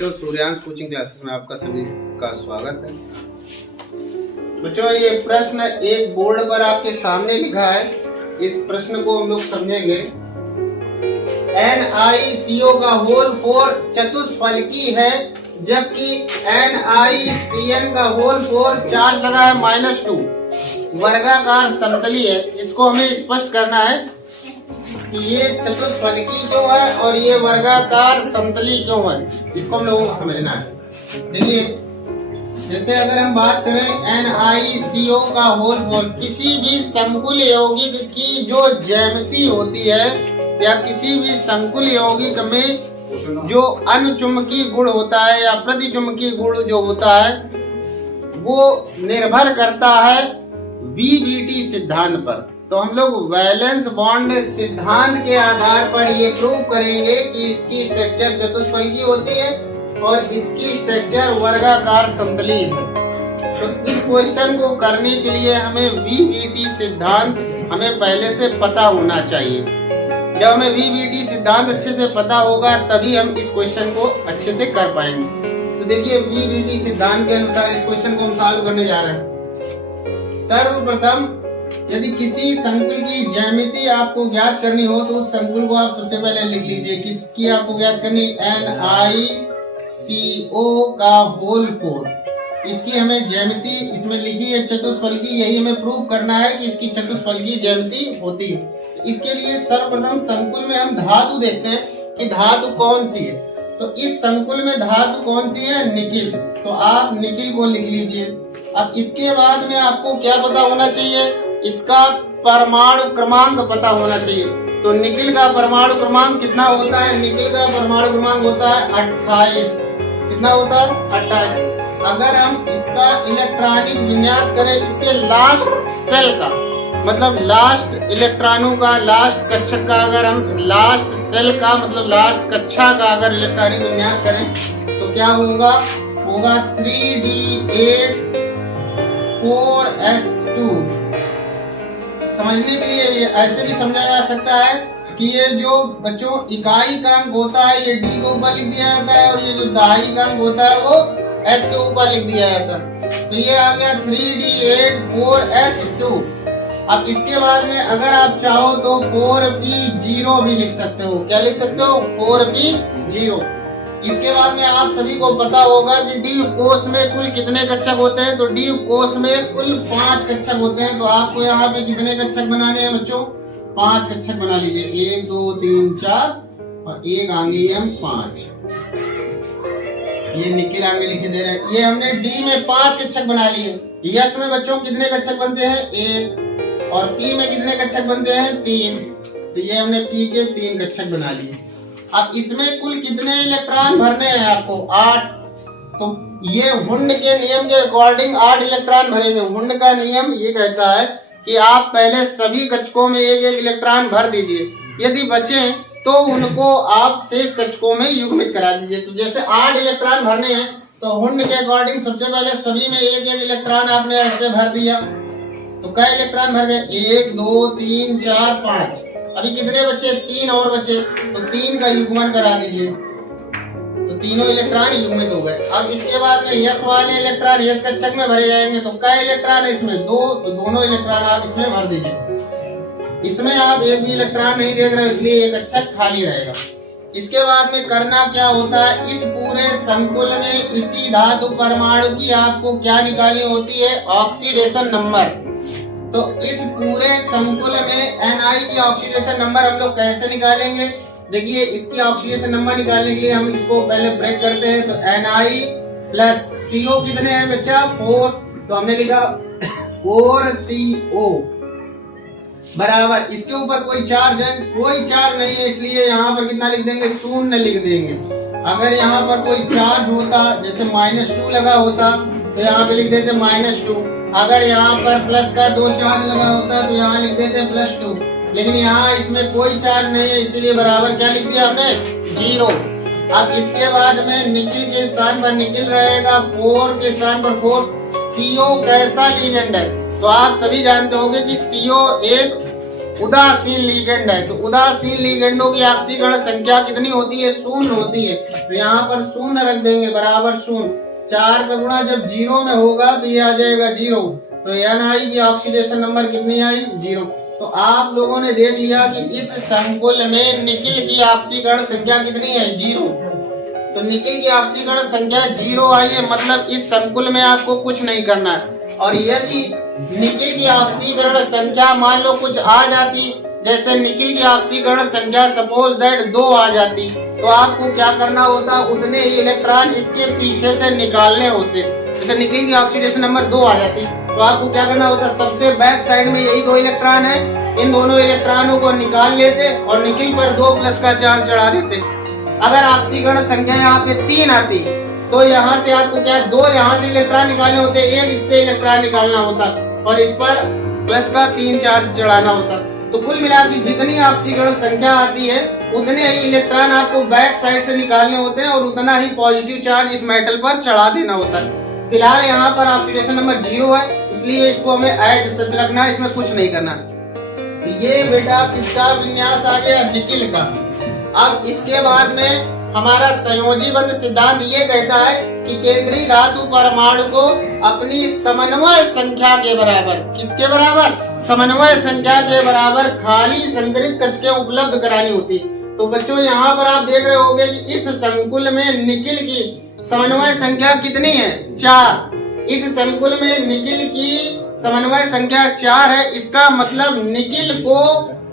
बच्चों, Suryansh coaching classes में आपका सभी का स्वागत है। बच्चों, ये प्रश्न एक बोर्ड पर आपके सामने लिखा है। इस प्रश्न को हम लोग समझेंगे। NiCO का होल 4 चतुष्फलकी है, जबकि NiCN का होल 4 चार्ज लगा है -2, वर्गाकार समतली है। इसको हमें स्पष्ट करना है कि ये चतुष्फलकी क्यों है और ये वर्गाकार समतली क्यों है, इसको हम लोगों को समझना है। देखिए, जैसे अगर हम बात करें NiCO का होल 4, किसी भी संकुल यौगिक की जो ज्यामिति होती है या किसी भी संकुल यौगिक में जो अनुचुंबकीय गुण होता है या प्रतिचुंबकीय गुण जो होता है, वो निर्भर करता है VBT सिद्धांत पर। तो हम लोग वैलेंस बॉन्ड सिद्धांत के आधार पर ये प्रूव करेंगे कि इसकी स्ट्रक्चर चतुष्फलकी होती है और इसकी स्ट्रक्चर वर्गाकार समतली है। तो इस क्वेश्चन को करने के लिए हमें VBT सिद्धांत हमें पहले से पता होना चाहिए। जब हमें VBT सिद्धांत अच्छे से पता होगा तभी हम इस क्वेश्चन को अच्छे से कर पाएंगे। तो देखिए, VBT सिद्धांत के अनुसार इस क्वेश्चन को हम सॉल्व करने जा रहे हैं। सर्वप्रथम, यदि किसी संकुल की ज्यामिति आपको ज्ञात करनी हो तो उस संकुल को आप सबसे पहले लिख लीजिए। किसकी आपको ज्ञात करनी? NiCO का होल 4। इसकी हमें ज्यामिति इसमें लिखी है चतुष्फलकी, यही हमें प्रूव करना है कि इसकी चतुष्फलकी ज्यामिति होती है। इसके लिए सर्वप्रथम संकुल में हम धातु देखते हैं कि धातु कौन सी है। तो इस संकुल में धातु कौन सी है? निकिल। तो आप निकिल को लिख लीजिए। अब इसके बाद में आपको क्या पता होना चाहिए? इसका परमाणु क्रमांक पता होना चाहिए। तो निकिल का परमाणु क्रमांक कितना होता है? निकिल का परमाणु क्रमांक होता है 28। कितना होता है? 28। अगर हम इसका इलेक्ट्रॉनिक विन्यास करें, इसके लास्ट सेल का मतलब लास्ट इलेक्ट्रॉनों का, लास्ट कक्षक का, अगर हम लास्ट सेल का मतलब लास्ट कक्षा का अगर इलेक्ट्रॉनिक विन्यास करें तो क्या होगा? 3d8 4s2। समझने के लिए ये ऐसे भी समझा जा सकता है कि ये जो बच्चों इकाई का अंक होता है ये D के ऊपर लिख दिया जाता है और ये जो दहाई का अंक होता है वो S के ऊपर लिख दिया जाता है। तो ये आ गया 3d8 4s2। अब इसके बाद में अगर आप चाहो तो 4p0 भी लिख सकते हो। क्या लिख सकते हो? 4p0। इसके बाद में आप सभी को पता होगा कि डी कोष में कुल कितने कक्षक होते हैं। तो डी कोष में कुल 5 कक्षक होते हैं। तो आपको यहाँ पे कितने कक्षक बनाने हैं बच्चों? 5 कक्षक बना लीजिए। 1 2 3 4 और एक आगे हम 5। ये निकिल आगे लिखे दे रहे हैं। ये हमने डी में 5 कक्षक बना लिए। यस में बच्चों कितने कक्षक बनते हैं? 1। और पी में कितने कक्षक बनते हैं? 3। तो ये हमने पी के 3 कक्षक बना लिए। अब इसमें कुल कितने इलेक्ट्रॉन भरने हैं आपको? 8। तो ये हुंड के नियम के अकॉर्डिंग 8 इलेक्ट्रॉन भरेंगे। हुंड का नियम ये कहता है कि आप पहले सभी कक्षकों में एक इलेक्ट्रॉन भर दीजिए, यदि बचे तो उनको आप शेष कक्षकों में युग्मित करा दीजिए। तो जैसे 8 इलेक्ट्रॉन भरने हैं तो हुंड के अकॉर्डिंग सबसे पहले सभी में एक इलेक्ट्रॉन आपने ऐसे भर दिया। तो कई इलेक्ट्रॉन भर गए? 1 2 3 4 5। अभी कितने बचे? 3 और बचे। तो 3 का युग्मन करा दीजिए। तो तीनों इलेक्ट्रॉन युग्मित हो गए। अब इसके बाद में यस वाले इलेक्ट्रॉन यस कक्षक में भरे जाएंगे। तो कई इलेक्ट्रॉन है इसमें? 2। तो दोनों इलेक्ट्रॉन आप इसमें भर दीजिए। इसमें आप एक भी इलेक्ट्रॉन नहीं देख रहे हो, इसलिए एक कक्षक खाली रहेगा। इसके बाद में करना क्या होता है? इस पूरे संकुल में इसी धातु परमाणु की आपको क्या निकालनी होती है? Oxidation number. तो इस पूरे संकुल में Ni की ऑक्सीडेशन नंबर हम लोग कैसे निकालेंगे? देखिए, इसकी ऑक्सीडेशन नंबर निकालने के लिए हम इसको पहले ब्रेक करते हैं। तो Ni प्लस CO कितने हैं बच्चा? 4। तो हमने लिखा 4CO बराबर, इसके ऊपर कोई चार्ज है? कोई चार्ज नहीं है, इसलिए यहाँ पर कितना लिख देंगे? 0 लिख देंगे। अगर यहाँ पर कोई चार्ज होता, जैसे -2 लगा होता, तो यहाँ पे लिख देते -2। अगर यहाँ पर प्लस का 2 चार्ज लगा होता तो यहाँ लिख देते +2। लेकिन यहाँ इसमें कोई चार्ज नहीं है, इसीलिए बराबर क्या लिख दिया हमने? 0। अब इसके बाद में निकिल के स्थान पर निकिल रहेगा, 4 के स्थान पर 4। CO कैसा लीजेंड है? तो आप सभी जानते होंगे कि CO एक उदासीन लीगेंड है। तो उदासीन लीगेंडों की ऑक्सीकरण संख्या कितनी होती है? शून्य होती है। तो यहाँ पर शून्य रख देंगे बराबर शून्य। 4 का गुणा जब 0 में होगा तो ये आ जाएगा 0। तो एन आई की ऑक्सीडेशन नंबर कितनी आई? 0। तो आप लोगों ने देख लिया कि इस संकुल में निकिल की ऑक्सीकरण संख्या कितनी है? 0। तो निकिल की ऑक्सीकरण संख्या 0 आई है, मतलब इस संकुल में आपको कुछ नहीं करना है। और यदि निकिल की ऑक्सीकरण संख्या मान लो कुछ आ जाती, जैसे निकिल की ऑक्सीकरण संख्या सपोज दैट 2 आ जाती, तो आपको क्या करना होता? उतने ही इलेक्ट्रॉन इसके पीछे से निकालने होते। जैसे निकिल की ऑक्सीडेशन नंबर 2 आ जाती तो आपको क्या करना होता? सबसे बैक साइड में यही 2 इलेक्ट्रॉन है, इन दोनों इलेक्ट्रॉनों को निकाल लेते और निकिल पर 2 प्लस का चार्ज चढ़ा देते। अगर ऑक्सीकरण संख्या यहाँ पे 3 आती तो यहाँ से आपको क्या 2 यहाँ से इलेक्ट्रॉन निकालने होते, 1 इससे इलेक्ट्रॉन निकालना होता और इस पर प्लस का 3 चार्ज चढ़ाना होता। तो कुल मिला के जितनी ऑक्सीकरण संख्या आती है उतने ही इलेक्ट्रॉन आपको बैक साइड से निकालने होते हैं और उतना ही पॉजिटिव चार्ज इस मेटल पर चढ़ा देना होता है। फिलहाल यहाँ पर ऑक्सीडेशन नंबर 0 है, इसलिए इसको हमें एज सच रखना है, इसमें कुछ नहीं करना। तो ये बेटा किसका विन्यास आ गया? निकिल का। अब इसके बाद में हमारा संयोजी बंध सिद्धांत ये कहता है कि केंद्रीय धातु परमाणु को अपनी समन्वय संख्या के बराबर, किसके बराबर? समन्वय संख्या के बराबर खाली संकरित कक्षकें उपलब्ध करानी होती। तो बच्चों यहाँ पर आप देख रहे होंगे कि इस संकुल में निकिल की समन्वय संख्या कितनी है? 4। इस संकुल में निकिल की समन्वय संख्या 4 है। इसका मतलब निकिल को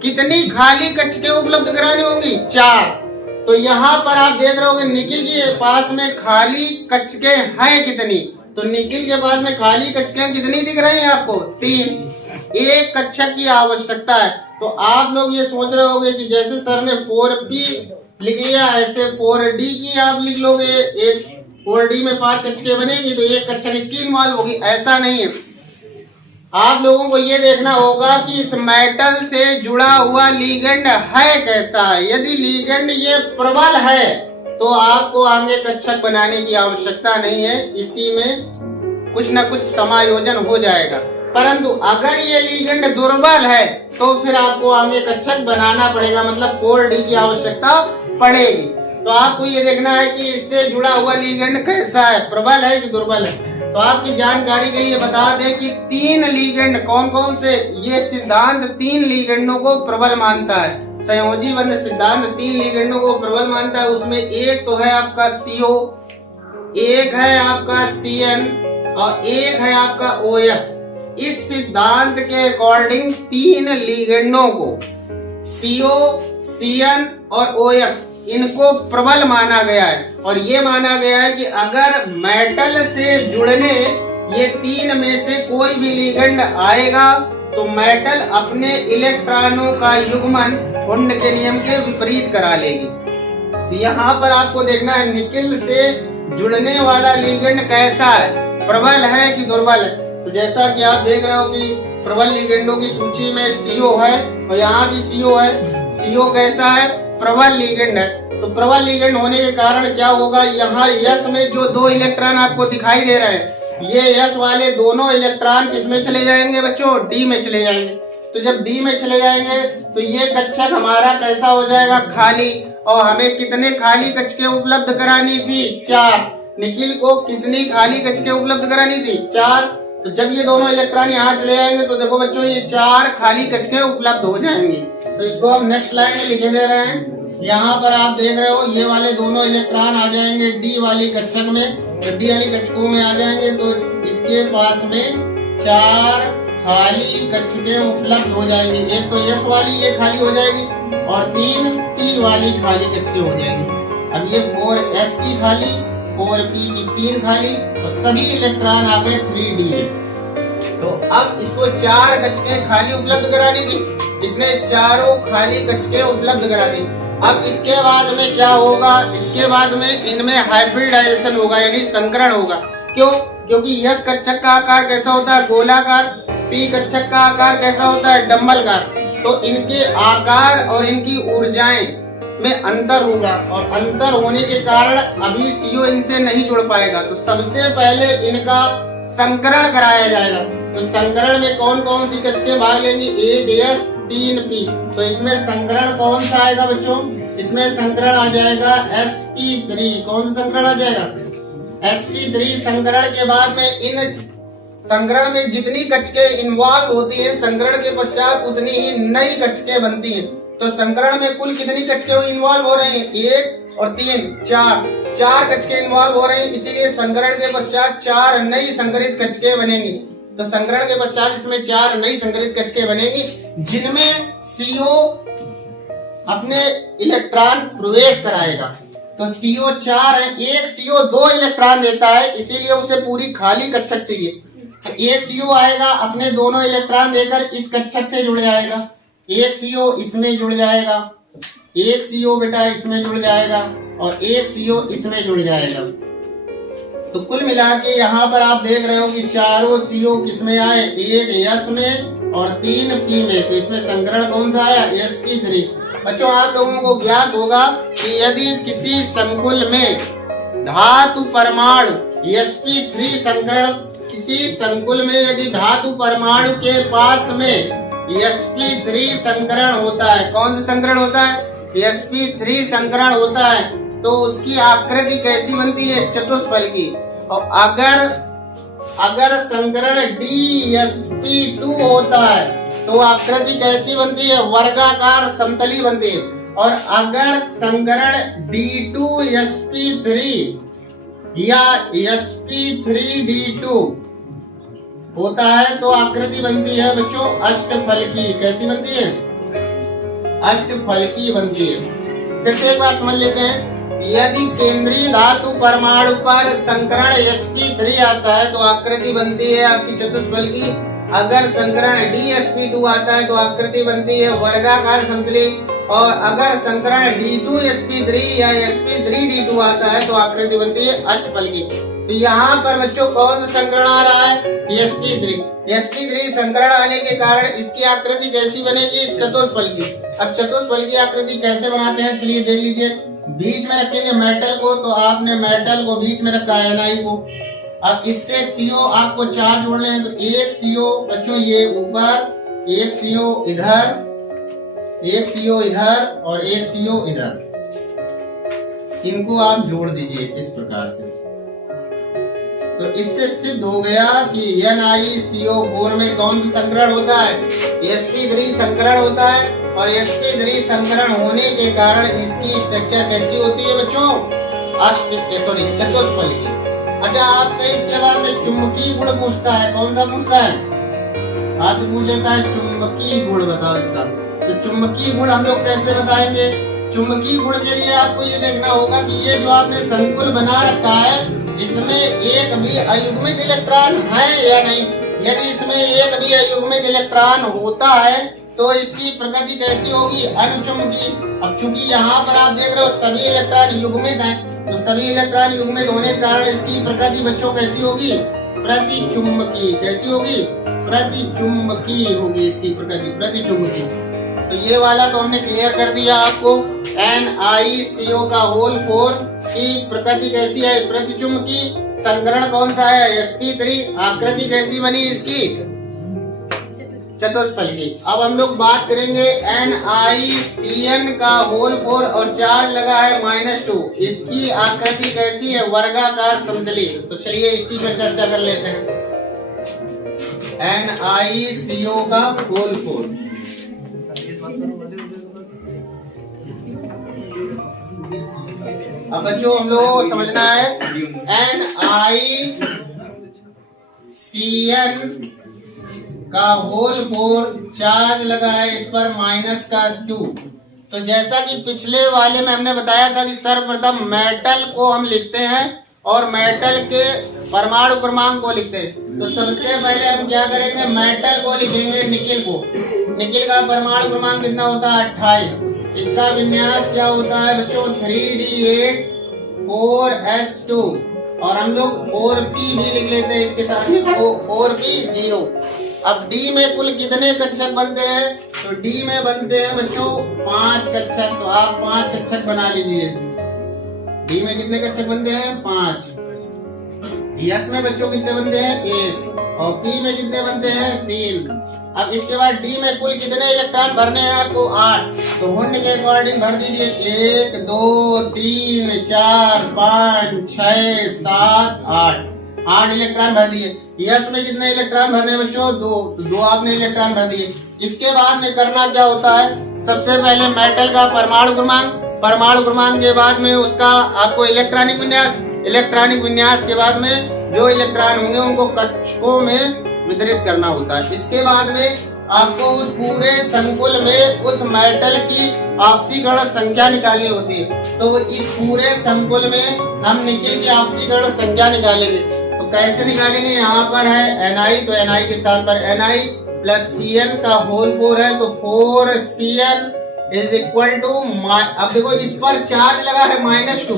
कितनी खाली कक्षकें उपलब्ध करानी होंगी? 4। तो यहाँ पर आप देख रहे होंगे निकिल के पास में खाली कक्षकें हैं कितनी? तो निकिल के पास में खाली कक्षकें कितनी दिख रही हैं आपको? 3। एक कक्षक की आवश्यकता है। तो आप लोग ये सोच रहे होंगे कि जैसे सर ने 4p लिख लिया ऐसे 4d की आप लिख लोगे, एक 4d में 5 कक्षकें बनेगी तो एक कक्षक इसकी इन्वॉल्व होगी। ऐसा नहीं है, आप लोगों को ये देखना होगा कि इस मेटल से जुड़ा हुआ लीगेंड है कैसा है। यदि लीगेंड ये प्रबल है तो आपको आगे कक्षक बनाने की आवश्यकता नहीं है, इसी में कुछ न कुछ समायोजन हो जाएगा। परंतु अगर ये लीगेंड दुर्बल है तो फिर आपको आगे कक्षक बनाना पड़ेगा, मतलब 4d की आवश्यकता पड़ेगी। तो आपको ये देखना है कि इससे जुड़ा हुआ लीगेंड कैसा है, प्रबल है कि दुर्बल है। तो आपकी जानकारी के लिए बता दें कि 3 लीगेंड कौन कौन से, ये सिद्धांत 3 लीगेंडों को प्रबल मानता है। संयोजी बंध सिद्धांत 3 लीगेंडों को प्रबल मानता है। उसमें एक तो है आपका CO, एक है आपका CN और एक है आपका OX। इस सिद्धांत के अकॉर्डिंग 3 लीगेंडों को CO, CN और OX इनको प्रबल माना गया है। और ये माना गया है कि अगर मेटल से जुड़ने ये 3 में से कोई भी लीगेंड आएगा तो मेटल अपने इलेक्ट्रॉनों का युग्मन कुंड के नियम के विपरीत करा लेगी। तो यहाँ पर आपको देखना है निकिल से जुड़ने वाला लीगेंड कैसा है, प्रबल है कि दुर्बल है। तो जैसा कि आप देख रहे हो कि प्रबल लीगेंडों की सूची में CO है और यहाँ भी CO है। CO कैसा है? प्रबल लीगेंड है। तो प्रबल लीगेंड होने के कारण क्या होगा, यहाँ यस में जो 2 इलेक्ट्रॉन आपको दिखाई दे रहे हैं, ये यस वाले दोनों इलेक्ट्रॉन किसमें चले जाएंगे बच्चों? D में चले जाएंगे। तो जब D में चले जाएंगे तो ये कक्षक हमारा कैसा हो जाएगा? खाली। और हमें कितने खाली कक्षकें उपलब्ध करानी थी? 4। निकिल को कितनी खाली कक्षकें उपलब्ध करानी थी? 4। तो जब ये दोनों इलेक्ट्रॉन यहाँ चले जाएंगे तो देखो बच्चों ये 4 खाली कक्षकें उपलब्ध हो जाएंगी। तो इसको हम नेक्स्ट लाइन में लिखे दे रहे हैं। यहाँ पर आप देख रहे हो ये वाले दोनों इलेक्ट्रॉन आ जाएंगे D वाली कक्षक में। तो D वाली कक्षकों में आ जाएंगे तो इसके पास में 4 खाली कक्षकें उपलब्ध हो जाएंगी। एक तो S वाली ये खाली हो जाएगी और 3 P वाली खाली कक्षकें हो जाएंगी। अब ये 4S की खाली, 4P की 3 खाली और सभी इलेक्ट्रॉन आ गए 3D में। तो अब इसको 4 कक्षकें खाली उपलब्ध करानी थी, इसने चारों खाली कक्षकें उपलब्ध करा दी। अब इसके बाद में क्या होगा? इसके बाद में इनमें हाइब्रिडाइजेशन होगा, यानी संकरण होगा। क्यों? क्योंकि यस कक्षक का आकार कैसा होता है? गोलाकार। पी कक्षक का आकार कैसा होता है? डम्बलकार। तो इनके आकार और इनकी ऊर्जाएं में अंतर होगा और अंतर होने के कारण अभी CO इनसे नहीं जुड़ पाएगा। तो सबसे पहले इनका संकरण कराया जाएगा। तो संकरण में कौन कौन सी कक्षकें भाग लेंगी? एक S 3p। तो इसमें संकरण कौन सा आएगा बच्चों? इसमें संकरण आ जाएगा sp3। कौन सा संकरण आ जाएगा? sp3। संकरण के बाद में इन संकरण में जितनी कक्षकें इन्वॉल्व होती हैं, संकरण के पश्चात उतनी ही नई कक्षकें बनती हैं। तो संकरण में कुल कितनी कक्षकें इन्वॉल्व हो रही हैं? 1 और 3 चार कक्षकें इन्वॉल्व हो रही हैं, इसीलिए संकरण के पश्चात 4 नई संकरित कक्षकें बनेंगी। तो संकरण के पश्चात इसमें 4 नई संकरित कक्षकें बनेगी, जिनमें CO अपने इलेक्ट्रॉन प्रवेश कराएगा। तो CO 4 है, एक CO 2 इलेक्ट्रॉन देता है, इसीलिए उसे पूरी खाली कक्षक चाहिए। तो एक CO आएगा, अपने दोनों इलेक्ट्रॉन देकर इस कक्षक से जुड़ जाएगा, एक CO इसमें जुड़ जाएगा, एक CO बेटा इसमें जुड़ जाएगा और एक CO इसमें जुड़ जाएगा। तो कुल मिला के यहाँ पर आप देख रहे हो कि चारों CO किसमें आए? एक S में और 3 P में। तो इसमें संकरण कौन सा आया? sp3। बच्चों आप लोगों को ज्ञात होगा कि यदि किसी संकुल में धातु परमाणु sp3 संकरण, किसी संकुल में यदि धातु परमाणु के पास में sp3 संकरण होता है, कौन सा संकरण होता है? sp3 संकरण होता है, तो उसकी आकृति कैसी बनती है? चतुष्फलकी। और अगर संकरण dsp2 होता है तो आकृति कैसी बनती है? वर्गाकार समतली बनती है। और अगर संकरण d2sp3 या sp3d2 होता है तो आकृति बनती है बच्चों अष्टफलकी। कैसी बनती है? अष्टफलकी बनती है। फिर से एक बार समझ लेते हैं, यदि केंद्रीय धातु परमाणु पर संकरण sp3 आता है तो आकृति बनती है आपकी चतुष्फलकी। अगर संकरण dsp2 आता है तो आकृति बनती है वर्गाकार समतली। और अगर संकरण d2sp3 या sp3d2 आता है तो आकृति बनती है अष्टफलकी। तो यहाँ पर बच्चों कौन सा संकरण आ रहा है? sp3 संकरण आने के कारण इसकी आकृति कैसी बनेगी? चतुष्फलकी। अब चतुष्फलकी आकृति कैसे बनाते हैं चलिए देख लीजिए। बीच में रखेंगे मेटल को, तो आपने मेटल को बीच में रखा है Ni को। अब इससे CO आपको 4 जोड़ने हैं, तो एक CO बच्चों ये ऊपर, एक CO इधर, एक CO इधर और एक CO इधर, इनको आप जोड़ दीजिए इस प्रकार से। तो इससे सिद्ध हो गया कि NiCO4 में कौन सा संकरण होता है? sp3 संकरण होता है। और sp3 संकरण होने के कारण इसकी स्ट्रक्चर कैसी होती है बच्चों? चतुष्फलकी। अच्छा आपसे इसके बाद में चुंबकीय गुण पूछता है। कौन सा पूछता है? आपसे पूछ लेता है चुंबकीय गुण बताओ इसका। तो चुंबकीय गुण हम लोग कैसे बताएंगे? चुंबकीय गुण के लिए आपको ये देखना होगा कि ये जो आपने संकुल बना रखा है इसमें एक भी अयुग्मित इलेक्ट्रॉन है या नहीं। यदि इसमें एक भी अयुग्मित इलेक्ट्रॉन होता है तो इसकी प्रकृति कैसी होगी? अनुचुंबकीय। अब चूंकि यहाँ पर आप देख रहे हो सभी इलेक्ट्रॉन युग्मित हैं, तो सभी इलेक्ट्रॉन युग्मित होने के कारण इसकी प्रकृति बच्चों कैसी होगी? प्रतिचुंबकीय। कैसी होगी? प्रतिचुंबकीय होगी इसकी प्रकृति, प्रतिचुंबकीय। तो ये वाला तो हमने क्लियर कर दिया आपको। NiCO4 की प्रकृति कैसी है? प्रतिचुंबकीय। संकरण कौन सा है? sp3। आकृति कैसी बनी इसकी? चतुष्फलकी। अब हम लोग बात करेंगे NiCN4 और चार्ज लगा है -2। इसकी आकृति कैसी है? वर्गाकार समतली। तो चलिए इसी पर चर्चा कर लेते हैं। NiCO4। अब बच्चों हम लोगों को समझना है NiCN4 चार्ज लगा है इस पर -2। तो जैसा कि पिछले वाले में हमने बताया था कि सर्वप्रथम मेटल को हम लिखते हैं और मेटल के परमाणु क्रमांक को लिखते हैं। तो सबसे पहले हम क्या करेंगे? मेटल को लिखेंगे, निकिल को। निकिल का परमाणु क्रमांक कितना होता है? 28। इसका विन्यास क्या होता है बच्चों? 3d8 4s2। और हम लोग 4p भी लिख लेते हैं इसके साथ, 4p0। अब D में कुल कितने कक्षक बनते हैं? तो D में बनते हैं बच्चों 5 कक्षक। तो आप 5 कक्षक बना लीजिए। D में कितने कक्षक बनते हैं? 5। S में बच्चों कितने बनते हैं? 1। और P में कितने बनते हैं? 3। अब इसके बाद डी में कुल कितने इलेक्ट्रॉन भरने हैं आपको? 8। तो होने के अकॉर्डिंग भर दीजिए 1 2 3 4 5 6 7 8 इलेक्ट्रॉन भर दिए। यस में कितने इलेक्ट्रॉन भरने बच्चों? 2। तो 2 आपने इलेक्ट्रॉन भर दिए। इसके बाद में करना क्या होता है, सबसे पहले मेटल का परमाणु क्रमांक के बाद में उसका आपको इलेक्ट्रॉनिक विन्यास के बाद में जो इलेक्ट्रॉन होंगे उनको कक्षकों में वितरित करना होता है। इसके बाद में आपको उस पूरे संकुल में उस मेटल की ऑक्सीकरण संख्या निकालनी होती है। तो इस पूरे संकुल में हम निकेल की ऑक्सीकरण संख्या निकालेंगे। तो कैसे निकालेंगे? यहाँ पर है Ni, तो Ni के स्थान पर Ni प्लस Cn का होल 4 है, तो 4Cn इज इक्वल टू, अब देखो इस पर चार्ज लगा है -2,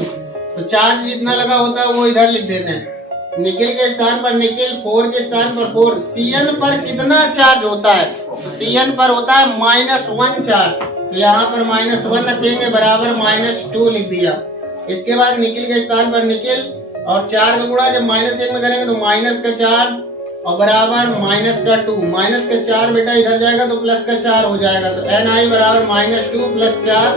तो चार्ज जितना लगा होता है वो इधर लिख देते हैं। निकेल के स्थान पर निकेल, 4 के स्थान पर 4। Cn पर कितना चार्ज होता है? तो Cn पर होता है -1 चार्ज, तो यहाँ पर -1 रखेंगे बराबर -2 लिख दिया। इसके बाद निकेल के स्थान पर निकेल और 4 का गुणा जब -1 में करेंगे तो -4 और बराबर -2। -4 बेटा इधर जाएगा तो +4 हो जाएगा, तो Ni बराबर -2 + 4,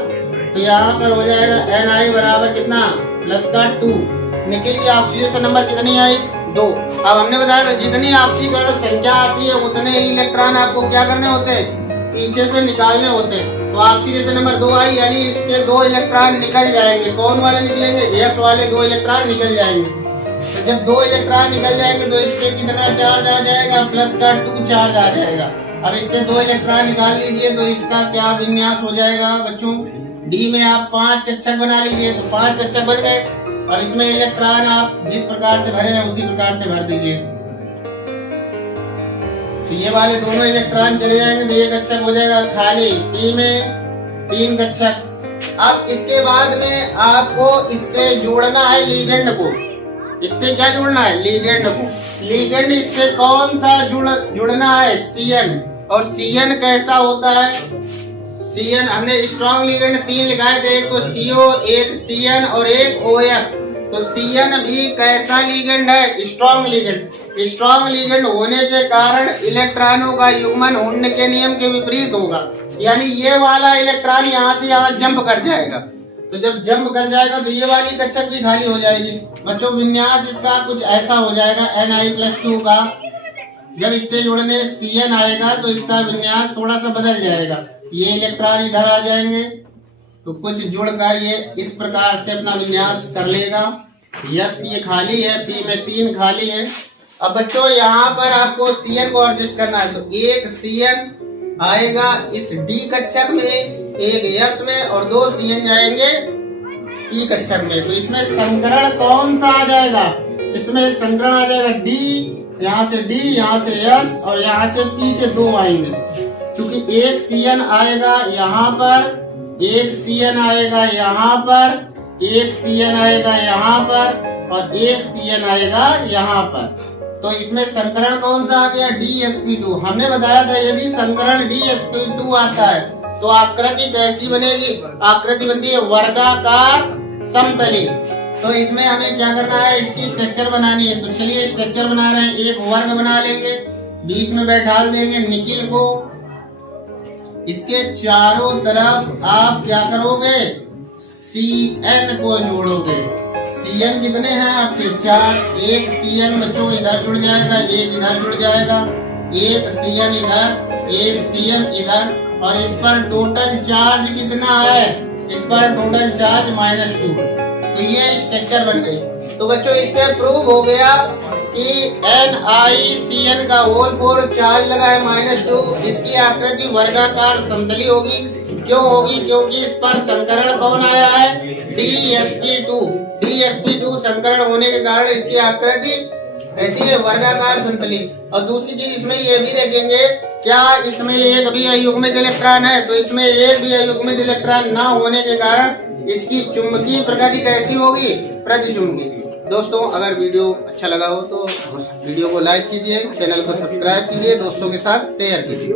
तो यहाँ पर हो जाएगा Ni बराबर कितना? +2। निकेल की ऑक्सीडेशन नंबर कितनी आई? 2। अब हमने बताया था जितनी ऑक्सीकरण संख्या आती है उतने ही इलेक्ट्रॉन आपको क्या करने होते हैं? पीछे से निकालने होते हैं। तो ऑक्सीडेशन नंबर 2 आई, यानी इसके 2 इलेक्ट्रॉन निकल जाएंगे। कौन वाले निकलेंगे? यस वाले 2 इलेक्ट्रॉन निकल जाएंगे। तो जब 2 इलेक्ट्रॉन निकल जाएंगे तो इस पे कितना चार्ज आ जाएगा? +2 चार्ज आ जाएगा। अब इससे 2 इलेक्ट्रॉन निकाल लीजिए, तो इसका क्या विन्यास हो जाएगा बच्चों? डी में आप 5 कक्षक बना लीजिए, तो 5 कक्षक बन गए और इसमें इलेक्ट्रॉन आप जिस प्रकार से भरे हैं उसी प्रकार से भर दीजिए। तो ये वाले दोनों इलेक्ट्रॉन चले जाएंगे तो 1 कक्षक हो जाएगा खाली। पी में 3 कक्षक। अब इसके बाद में आपको इससे जोड़ना है लिगेंड को। इससे क्या जोड़ना है? लिगेंड को। लिगेंड इससे कौन सा जुड़ना है? Cn। और Cn कैसा होता है? Cn हमने स्ट्रॉन्ग लिगेंड 3 लिखाए थे, एक तो CO, एक Cn और एक OX। तो Cn भी कैसा लिगेंड है? Strong ligand. स्ट्रॉन्ग लिगेंड होने के कारण इलेक्ट्रॉनों का युग्मन हुंड के नियम के विपरीत होगा, यानी ये वाला इलेक्ट्रॉन यहाँ से यहाँ जंप कर जाएगा। तो जब जंप कर जाएगा तो ये वाली कक्षक भी खाली हो जाएगी। बच्चों विन्यास इसका कुछ ऐसा हो जाएगा Ni+2 का। जब इससे जुड़ने Cn आएगा तो इसका विन्यास थोड़ा सा बदल जाएगा। ये इलेक्ट्रॉन इधर आ जाएंगे तो कुछ जुड़कर ये इस प्रकार से अपना विन्यास कर लेगा। यस ये खाली है, पी में 3 खाली है। अब बच्चों यहाँ पर आपको Cn को एडजस्ट करना है, तो एक Cn आएगा इस डी कक्षक में, एक यस में और 2 Cn जाएंगे पी कक्षक में। तो इसमें संकरण कौन सा आ जाएगा? इसमें संकरण आ जाएगा डी, यहाँ से डी, यहाँ से यस और यहाँ से पी के 2 आएंगे। क्योंकि एक Cn आएगा यहाँ पर, एक Cn आएगा यहाँ पर, एक Cn आएगा यहाँ पर और एक Cn आएगा यहाँ पर। तो इसमें संकरण कौन सा आ गया? DsP2। हमने बताया था यदि संकरण DsP2 आता है तो आकृति कैसी बनेगी? आकृति बनती है वर्गाकार समतली। तो इसमें हमें क्या करना है? इसकी स्ट्रक्चर बनानी है। तो चलिए स्ट्रक्चर बना रहे हैं। एक वर्ग बना लेंगे, बीच में बैठा देंगे निकिल को। इसके चारों तरफ आप क्या करोगे? Cn को जोड़ोगे। Cn कितने हैं आपके? 4। एक Cn बच्चों इधर जुड़ जाएगा, एक इधर जुड़ जाएगा, एक Cn इधर, एक Cn इधर, और इस पर टोटल चार्ज कितना है? इस पर टोटल चार्ज -2। तो ये स्ट्रक्चर बन गई। तो बच्चों इससे प्रूव हो गया कि NiCN का होल 4 चार्ज लगा है -2। इसकी आकृति वर्गाकार समतली होगी। क्यों होगी? क्योंकि इस पर संकरण कौन आया है? DsP2। DsP2 संकरण होने के कारण इसकी आकृति ऐसी है वर्गाकार समतली। और दूसरी चीज इसमें ये भी देखेंगे, क्या इसमें एक भी अयुग्मित इलेक्ट्रॉन है? तो इसमें एक भी अयुग्मित इलेक्ट्रॉन ना होने के कारण इसकी चुंबकीय प्रकृति कैसी होगी? प्रतिचुंबकीय। दोस्तों अगर वीडियो अच्छा लगा हो तो वीडियो को लाइक कीजिए, चैनल को सब्सक्राइब कीजिए, दोस्तों के साथ शेयर कीजिए।